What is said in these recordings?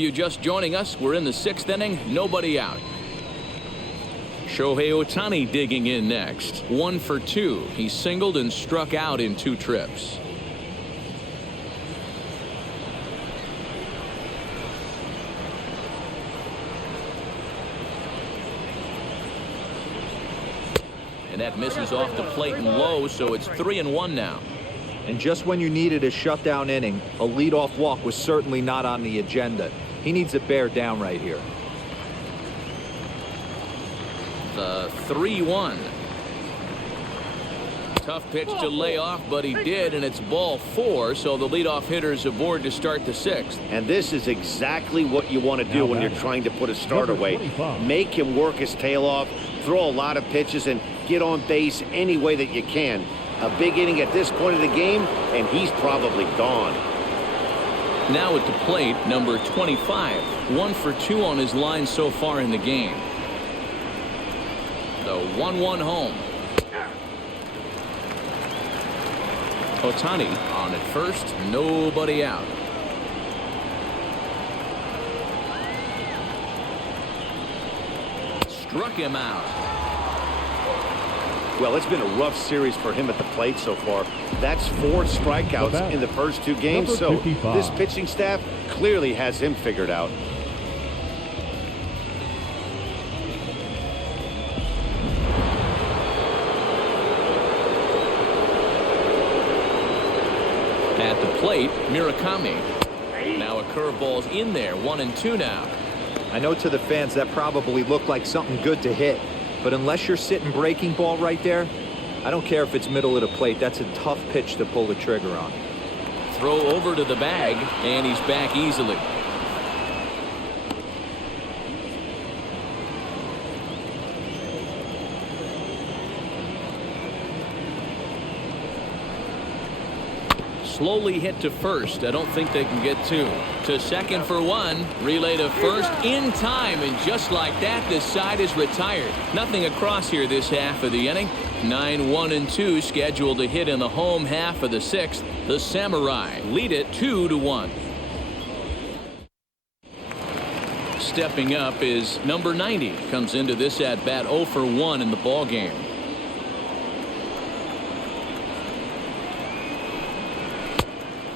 you just joining us, we're in the 6th inning, nobody out. Shohei Ohtani digging in next. 1 for 2. He singled and struck out in 2 trips. And that misses off the plate and low, so it's 3-1 now. And just when you needed a shutdown inning, a leadoff walk was certainly not on the agenda. He needs to bear down right here. The 3-1. Tough pitch to lay off, but he did, and it's ball 4, so the leadoff hitter is aboard to start the 6th. And this is exactly what you want to do when you're trying to put a start away. Make him work his tail off, throw a lot of pitches, and get on base any way that you can. A big inning at this point of the game, and he's probably gone. Now at the plate, number 25. 1 for 2 on his line so far in the game. The 1-1 home. Ohtani on at first, nobody out. Struck him out. Well, it's been a rough series for him at the plate so far. That's 4 strikeouts in the first 2 games, so this pitching staff clearly has him figured out. At the plate, Murakami. Now a curveball's in there, 1-2 now. I know to the fans that probably looked like something good to hit, but unless you're sitting breaking ball right there, I don't care if it's middle of the plate. That's a tough pitch to pull the trigger on. Throw over to the bag, and he's back easily. Slowly hit to first. I don't think they can get 2. To second for 1. Relay to first in time, and just like that, this side is retired. Nothing across here this half of the inning. 9-1-2 scheduled to hit in the home half of the 6th. The Samurai lead it 2-1. Stepping up is number 90. Comes into this at bat 0 for 1 in the ball game.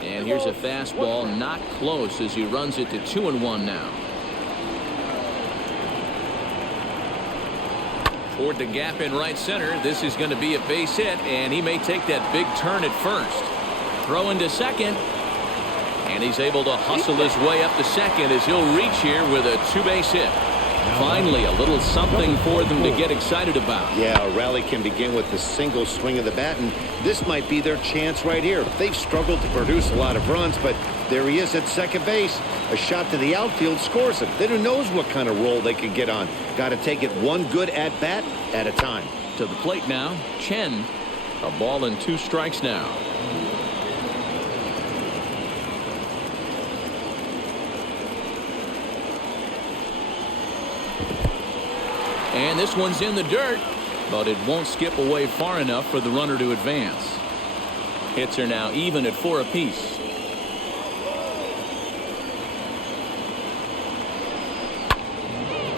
And here's a fastball, not close, as he runs it to 2-1 now. Toward the gap in right center. This is going to be a base hit, and he may take that big turn at first. Throw into second, and he's able to hustle his way up to second as he'll reach here with a 2-base hit. Finally, a little something for them to get excited about. Yeah, a rally can begin with the single swing of the bat, and this might be their chance right here. They've struggled to produce a lot of runs, but there he is at second base. A shot to the outfield scores him. Then who knows what kind of roll they can get on. Got to take it one good at-bat at a time. To the plate now, Chen. A ball and 2 strikes now. And this one's in the dirt, but it won't skip away far enough for the runner to advance. Hits are now even at 4 apiece.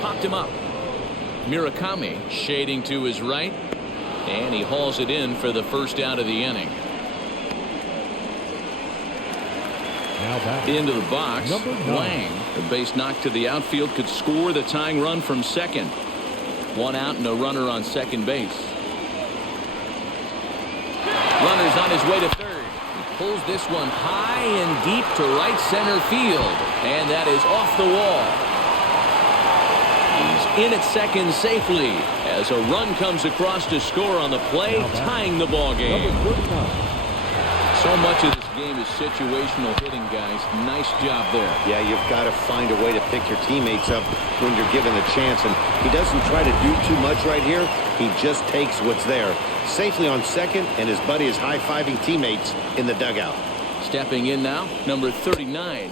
Popped him up. Murakami shading to his right, and he hauls it in for the first out of the inning. Into the box, Wang. A base knock to the outfield could score the tying run from second. 1 out and a runner on second base. Runner's on his way to third. He pulls this one high and deep to right center field, and that is off the wall. He's in at second safely as a run comes across to score on the play, tying the ball game. So much of this game is situational hitting, guys. Nice job there. Yeah, you've got to find a way to pick your teammates up when you're given the chance, and he doesn't try to do too much right here. He just takes what's there. Safely on second, and his buddy is high-fiving teammates in the dugout. Stepping in now, number 39.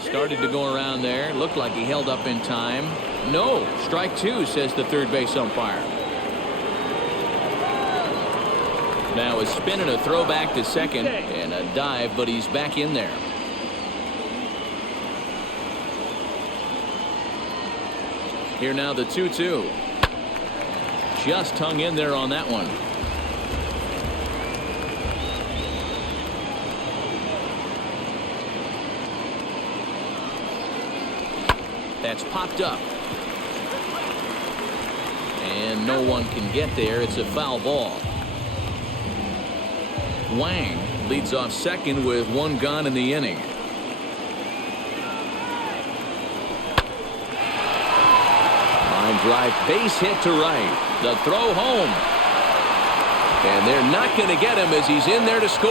Started to go around there. Looked like he held up in time. No, strike 2, says the third base umpire. Now a spin and a throw back to second, and a dive, but he's back in there. Here now the 2-2. Just hung in there on that one. That's popped up. And no one can get there. It's a foul ball. Wang leads off second with one gone in the inning. Line drive, base hit to right. The throw home. And they're not going to get him as he's in there to score.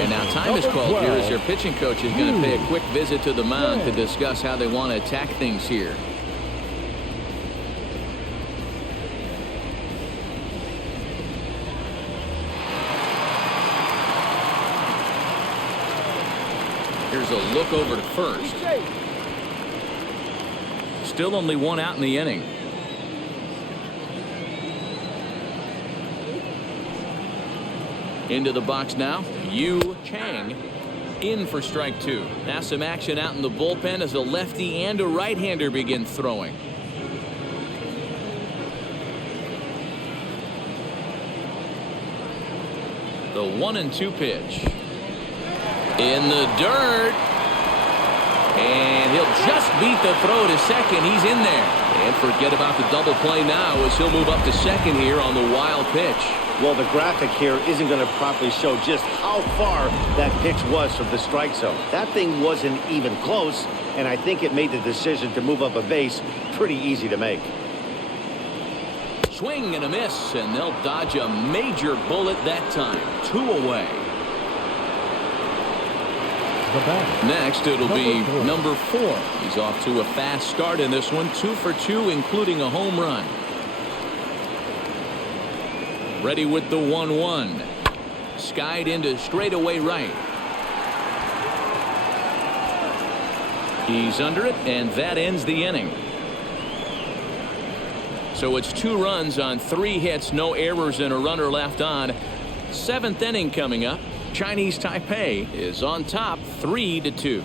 And now time is called here as their pitching coach is going to pay a quick visit to the mound to discuss how they want to attack things here. Here's a look over to first. Still only one out in the inning. Into the box now, Yu Chang in for strike two. Now some action out in the bullpen as a lefty and a right-hander begin throwing. The 1-2 pitch. In the dirt. And he'll just beat the throw to second. He's in there. And forget about the double play now as he'll move up to second here on the wild pitch. Well, the graphic here isn't going to properly show just how far that pitch was from the strike zone. That thing wasn't even close, and I think it made the decision to move up a base pretty easy to make. Swing and a miss, and they'll dodge a major bullet that time. 2 away. Next, it'll be number 4. He's off to a fast start in this one. 2 for 2, including a home run. Ready with the 1-1. Skied into straightaway right. He's under it, and that ends the inning. So it's 2 runs on 3 hits, no errors, and a runner left on. 7th inning coming up. Chinese Taipei is on top 3-2.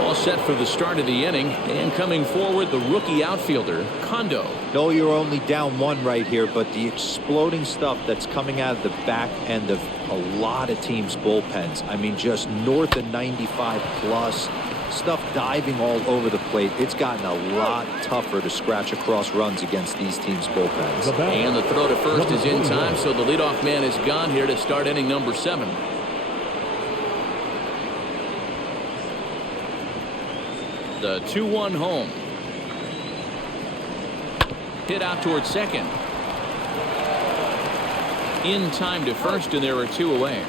All set for the start of the inning, and coming forward the rookie outfielder Kondo. No, you're only down 1 right here, but the exploding stuff that's coming out of the back end of a lot of teams' bullpens. I mean, just north of 95 plus. Stuff diving all over the plate. It's gotten a lot tougher to scratch across runs against these teams' bullpens. And the throw to first is in time, so the leadoff man is gone here to start inning number 7. The 2-1 home. Hit out towards second. In time to first, and there are 2 away.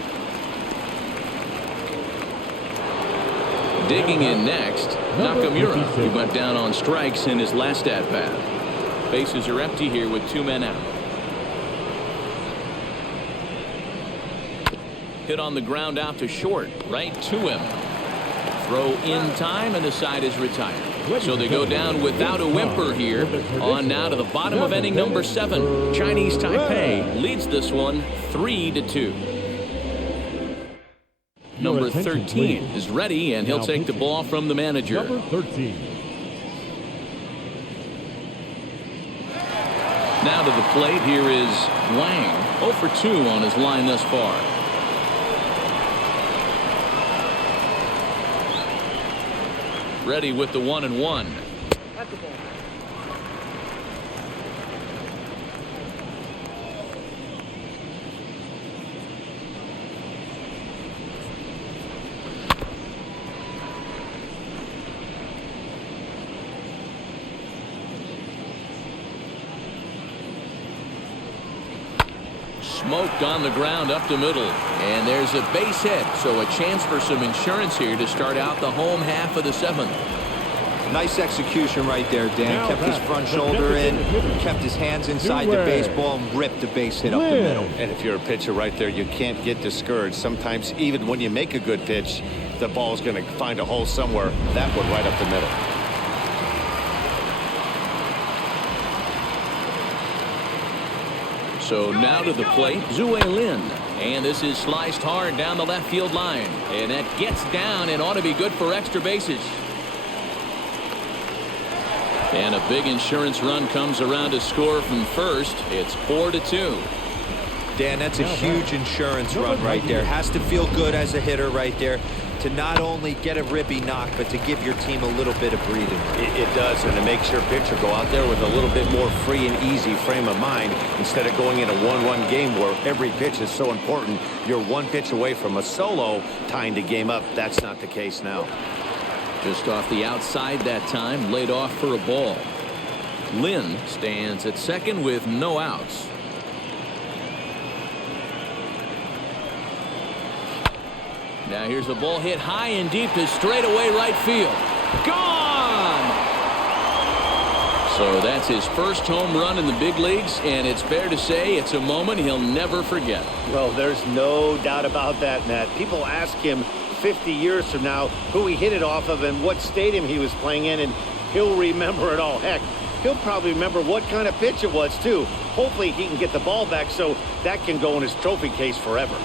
Digging in next, Nakamura, who went down on strikes in his last at-bat. Bases are empty here with 2 men out. Hit on the ground out to short, right to him. Throw in time, and the side is retired. So they go down without a whimper here. On now to the bottom of inning number 7. Chinese Taipei leads this one 3-2. Number 13 is ready, and he'll take the ball from the manager. Number 13. Now to the plate, here is Wang. 0 for 2 on his line thus far. Ready with the 1-1. Smoked on the ground up the middle, and there's a base hit, so a chance for some insurance here to start out the home half of the 7th. Nice execution right there, Dan. Kept his front shoulder in, kept his hands inside the baseball, and ripped the base hit up the middle. And if you're a pitcher right there, you can't get discouraged. Sometimes even when you make a good pitch, the ball's going to find a hole somewhere. That one right up the middle. So now to the plate, Zue Lin. And this is sliced hard down the left field line. And that gets down and ought to be good for extra bases. And a big insurance run comes around to score from first. It's 4-2. Dan, that's a huge insurance run right there. Has to feel good as a hitter right there to not only get a ribby knock, but to give your team a little bit of breathing. It does, and it makes your pitcher go out there with a little bit more free and easy frame of mind instead of going in a one-run game where every pitch is so important. You're one pitch away from a solo tying the game up. That's not the case now. Just off the outside that time, laid off for a ball. Lin stands at second with no outs. Now here's a ball hit high and deep to straightaway right field. Gone! So that's his first home run in the big leagues, and it's fair to say it's a moment he'll never forget. Well, there's no doubt about that, Matt. People ask him 50 years from now who he hit it off of and what stadium he was playing in, and he'll remember it all. Heck, he'll probably remember what kind of pitch it was, too. Hopefully he can get the ball back so that can go in his trophy case forever.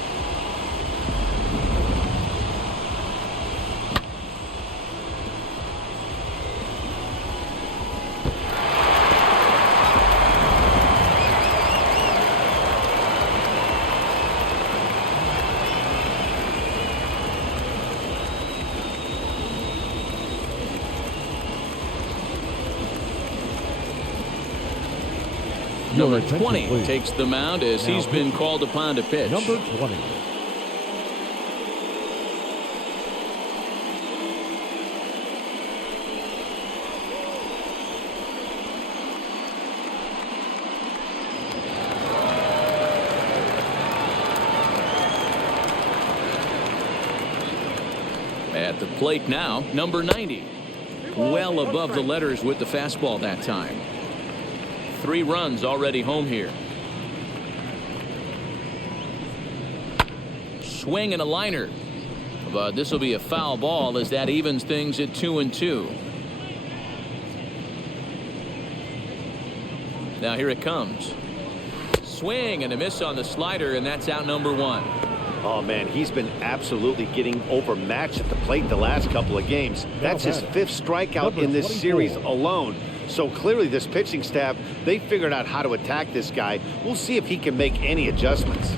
Number 20 takes the mound as he's been called upon to pitch. Number 20. At the plate now, number 90. Well above the letters with the fastball that time. 3 runs already home here. Swing and a liner. But this will be a foul ball as that evens things at 2-2. Now here it comes. Swing and a miss on the slider, and that's out number 1. Oh, man, he's been absolutely getting overmatched at the plate the last couple of games. That's his 5th strikeout in this series alone. So clearly this pitching staff, they figured out how to attack this guy. We'll see if he can make any adjustments.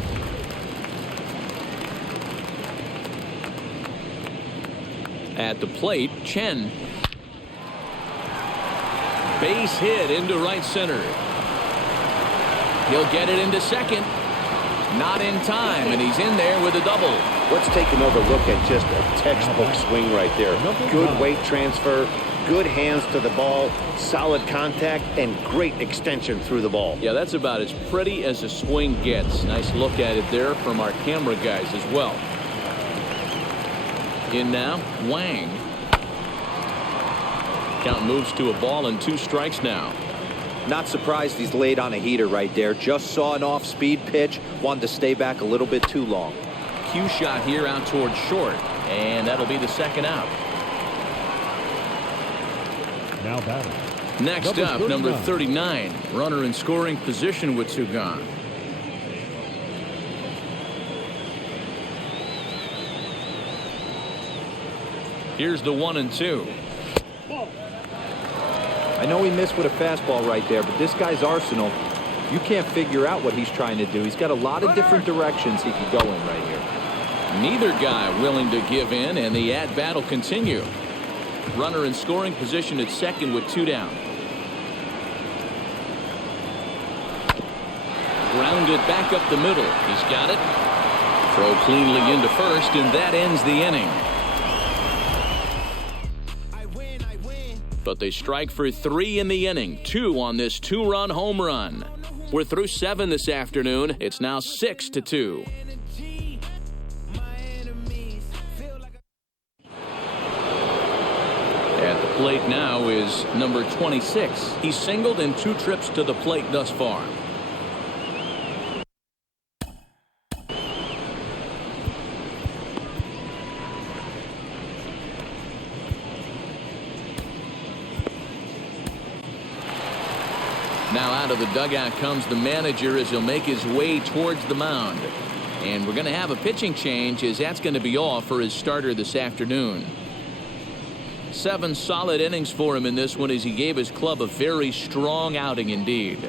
At the plate, Chen. Base hit into right center. He'll get it into second. Not in time, and he's in there with a double. Let's take another look at just a textbook swing right there. Good weight transfer, good hands to the ball, solid contact, and great extension through the ball. Yeah, that's about as pretty as a swing gets. Nice look at it there from our camera guys as well. In now, Wang. Count moves to a ball and 2 strikes now. Not surprised he's laid on a heater right there. Just saw an off-speed pitch. Wanted to stay back a little bit too long. Cue shot here out towards short. And that'll be the second out. Now batting. Next up, number 39. Runner in scoring position with 2 gone. Here's the 1-2. I know he missed with a fastball right there, but this guy's arsenal, you can't figure out what he's trying to do. He's got a lot of different directions he could go in right here. Neither guy willing to give in, and the at-bat will continue. Runner in scoring position at second with 2 down. Grounded back up the middle. He's got it. Throw cleanly into first, and that ends the inning. But they strike for 3 in the inning. 2 on this 2-run home run. We're through 7 this afternoon. It's now 6-2. At the plate now is number 26. He's singled in 2 trips to the plate thus far. Now out out of the dugout comes the manager as he'll make his way towards the mound. And we're going to have a pitching change, as that's going to be all for his starter this afternoon. 7 solid innings for him in this one, as he gave his club a very strong outing indeed.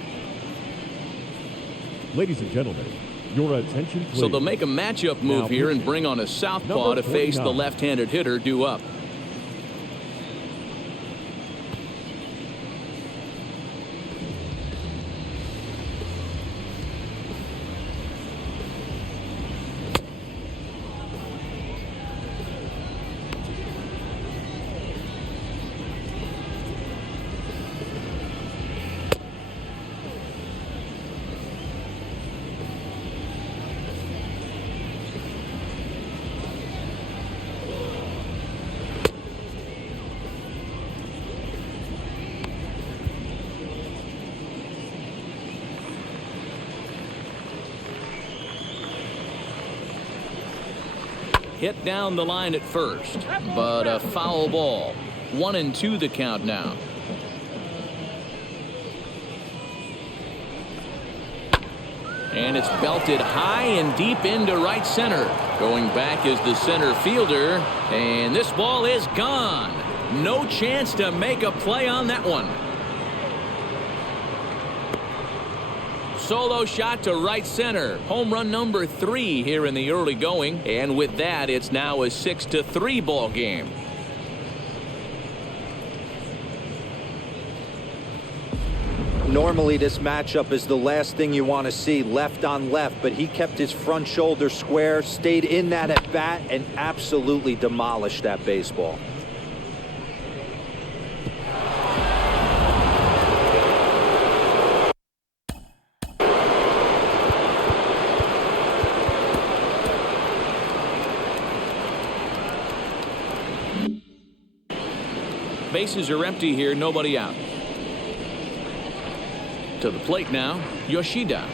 Ladies and gentlemen, your attention please. So they'll make a matchup move here and bring on a southpaw to face the left-handed hitter due up. Hit down the line at first, but a foul ball. 1-2 the count now. And it's belted high and deep into right center. Going back is the center fielder, and this ball is gone. No chance to make a play on that one. Solo shot to right center. Home run number 3 here in the early going. And with that, it's now a 6-3 ball game. Normally this matchup is the last thing you want to see, left on left, but he kept his front shoulder square, stayed in that at bat, and absolutely demolished that baseball. Bases are empty here, nobody out. To the plate now, Yoshida.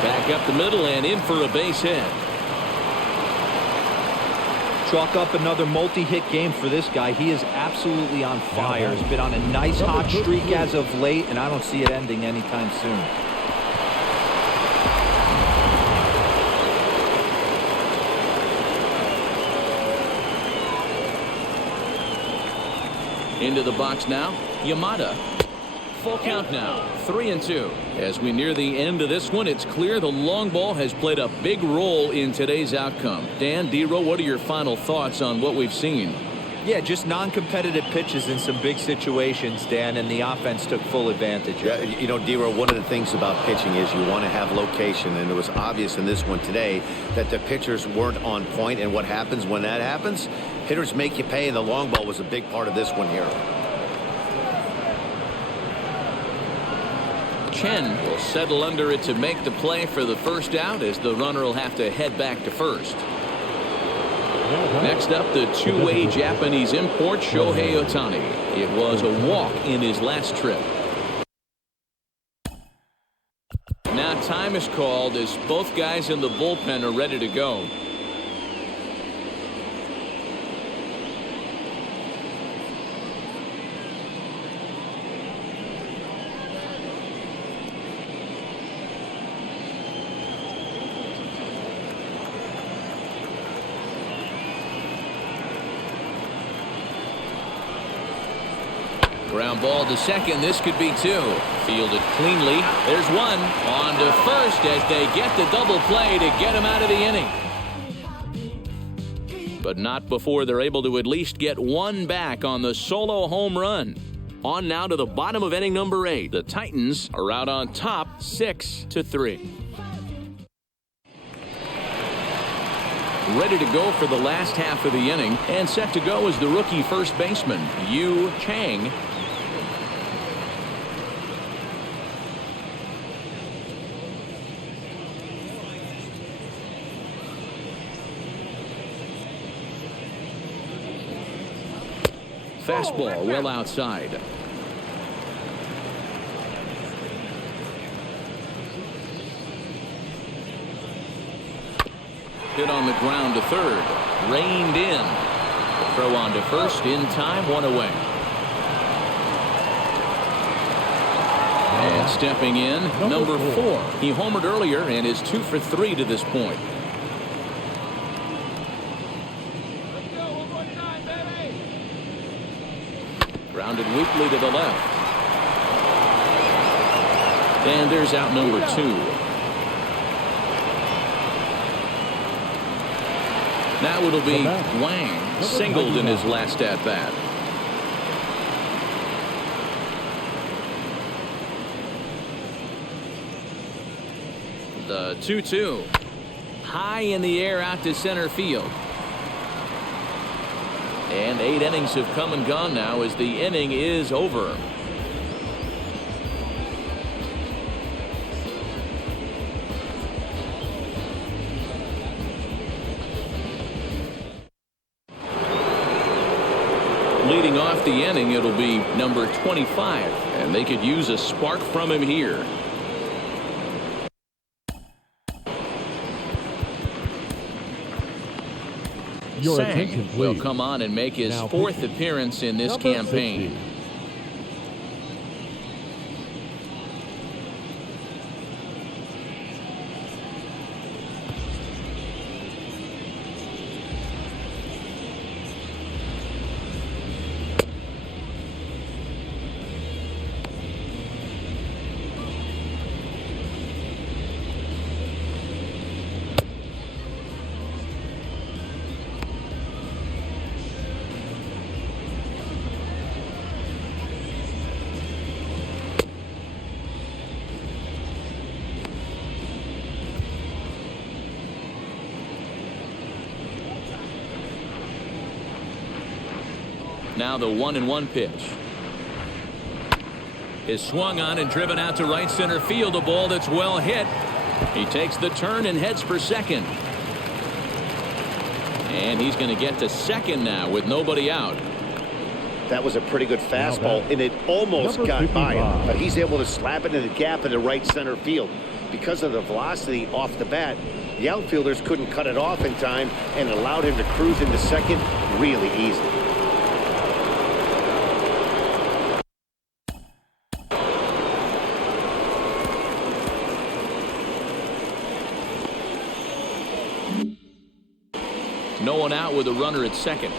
Back up the middle and in for a base hit. Chalk up another multi-hit game for this guy. He is absolutely on fire. He's been on a nice hot streak as of late, and I don't see it ending anytime soon. Into the box now, Yamada. Full count now, 3-2. As we near the end of this one, it's clear the long ball has played a big role in today's outcome. Dan, D-Row, what are your final thoughts on what we've seen? Yeah, just non-competitive pitches in some big situations, Dan, and the offense took full advantage. Yeah, you know, D-Row, one of the things about pitching is you want to have location, and it was obvious in this one today that the pitchers weren't on point, and what happens when that happens? Hitters make you pay, and the long ball was a big part of this one here. Chen will settle under it to make the play for the first out, as the runner will have to head back to first. Next up, the two-way Japanese import, Shohei Ohtani. It was a walk in his last trip. Now time is called as both guys in the bullpen are ready to go. Ground ball to second. This could be 2. Fielded cleanly. There's 1. On to first as they get the double play to get him out of the inning. But not before they're able to at least get 1 back on the solo home run. On now to the bottom of inning number 8. The Titans are out on top, 6-3. Ready to go for the last half of the inning, and set to go is the rookie first baseman, Yu Chang. Fastball well outside. Hit on the ground to third. Reined in. The throw on to first in time, 1 away. And stepping in, number 4. He homered earlier and is 2 for 3 to this point. Grounded weakly to the left. And there's out number 2. Now it'll be Wang, singled in his last at-bat. The 2-2. High in the air out to center field. And 8 innings have come and gone now as the inning is over. Leading off the inning, it'll be number 25, and they could use a spark from him here. Your Sang attention, please. will come on and make his Now, 4th appearance in this number campaign. 60. Now the 1-1 pitch is swung on and driven out to right center field. A ball that's well hit. He takes the turn and heads for second. And he's going to get to second now with nobody out. That was a pretty good fastball, and it almost got by him, but he's able to slap it in the gap in the right center field. Because of the velocity off the bat, the outfielders couldn't cut it off in time and allowed him to cruise into second really easily. No one out with a runner at second.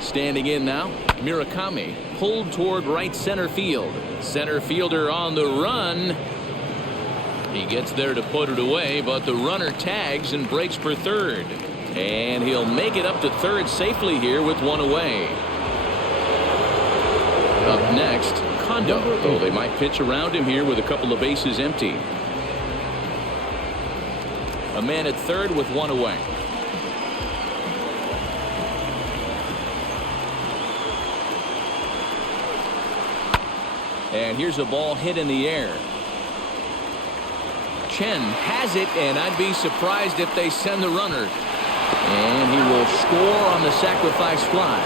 Standing in now, Murakami pulled toward right center field. Center fielder on the run. He gets there to put it away, but the runner tags and breaks for third. And he'll make it up to third safely here with one away. Up next, Kondo. Oh, they might pitch around him here with a couple of bases empty. A man at third with one away. And here's a ball hit in the air. Chen has it, and I'd be surprised if they send the runner. And he will score on the sacrifice fly.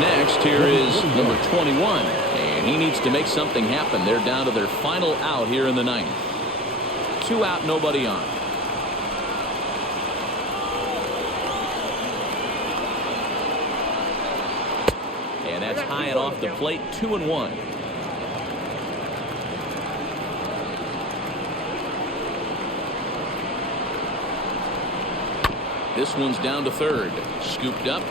Next, here is number 21, and he needs to make something happen. They're down to their final out here in the ninth. 2 out, nobody on. And that's high and off the plate, 2-1. This one's down to third. Scooped up.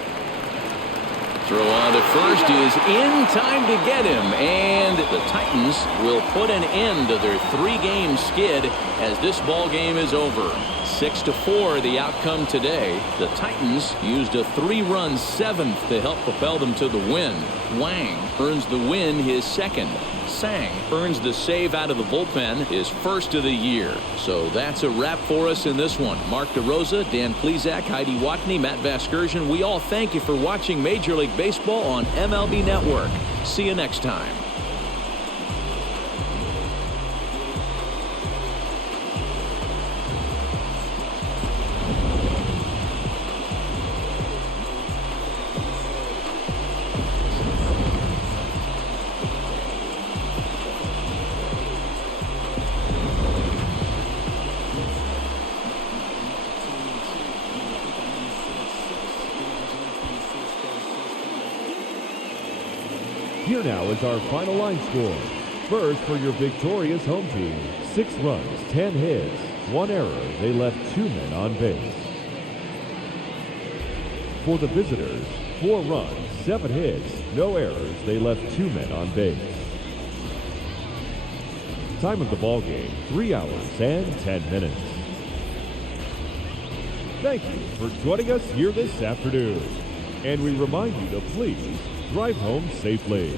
Throw on to first is in time to get him, and the Titans will put an end to their 3-game skid as this ball game is over. 6-4 the outcome today. The Titans used a 3-run 7th to help propel them to the win. Wang earns the win, his second. Sang earns the save out of the bullpen, his first of the year. So that's a wrap for us in this one. Mark DeRosa, Dan Plesac, Heidi Watney, Matt Vasgersian. We all thank you for watching Major League Baseball on MLB Network. See you next time. Here now is our final line score. First, for your victorious home team, 6 runs, 10 hits, 1 error. They left 2 men on base. For the visitors, 4 runs, 7 hits, no errors. They left 2 men on base. Time of the ball game, 3 hours and 10 minutes. Thank you for joining us here this afternoon. And we remind you to please drive home safely.